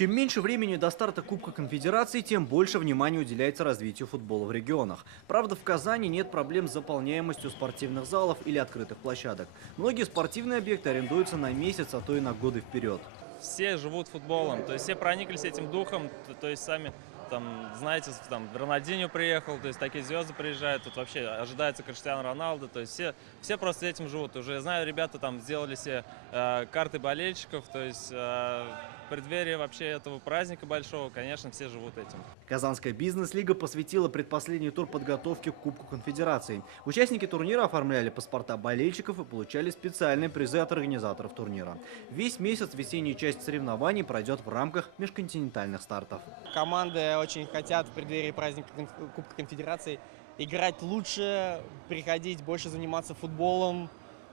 Чем меньше времени до старта Кубка Конфедерации, тем больше внимания уделяется развитию футбола в регионах. Правда, в Казани нет проблем с заполняемостью спортивных залов или открытых площадок. Многие спортивные объекты арендуются на месяц, а то и на годы вперед. Все живут футболом, то есть все прониклись этим духом, то есть сами, там, знаете, там Рональдиньо приехал, то есть такие звезды приезжают, тут вообще ожидается Криштиану Роналду, то есть все просто этим живут. Уже я знаю, ребята там сделали себе карты болельщиков, то есть в преддверии вообще этого праздника большого, конечно, все живут этим. Казанская бизнес-лига посвятила предпоследний тур подготовки к Кубку Конфедерации. Участники турнира оформляли паспорта болельщиков и получали специальные призы от организаторов турнира. Весь месяц весенняя часть соревнований пройдет в рамках межконтинентальных стартов. Команды очень хотят в преддверии праздника Кубка Конфедерации играть лучше, приходить, больше заниматься футболом.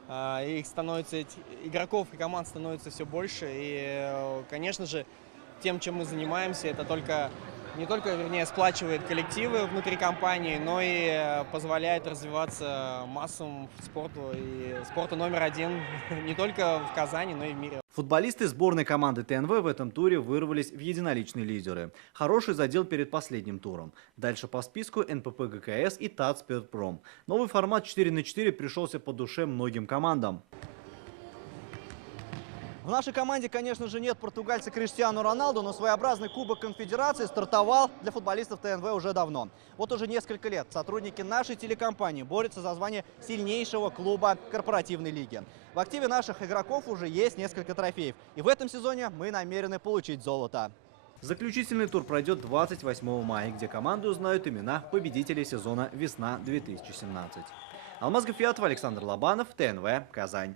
Их становится, игроков и команд становится все больше. И, конечно же, тем, чем мы занимаемся, это не только, вернее, сплачивает коллективы внутри компании, но и позволяет развиваться массовому спорту. И спорту номер один не только в Казани, но и в мире. Футболисты сборной команды ТНВ в этом туре вырвались в единоличные лидеры. Хороший задел перед последним туром. Дальше по списку НПП ГКС и ТАЦ Спиртпром. Новый формат 4×4 пришелся по душе многим командам. В нашей команде, конечно же, нет португальца Криштиану Роналду, но своеобразный Кубок Конфедерации стартовал для футболистов ТНВ уже давно. Вот уже несколько лет сотрудники нашей телекомпании борются за звание сильнейшего клуба корпоративной лиги. В активе наших игроков уже есть несколько трофеев, и в этом сезоне мы намерены получить золото. Заключительный тур пройдет 28 мая, где команды узнают имена победителей сезона «Весна-2017». Алмаз Гафиатов, Александр Лобанов, ТНВ, Казань.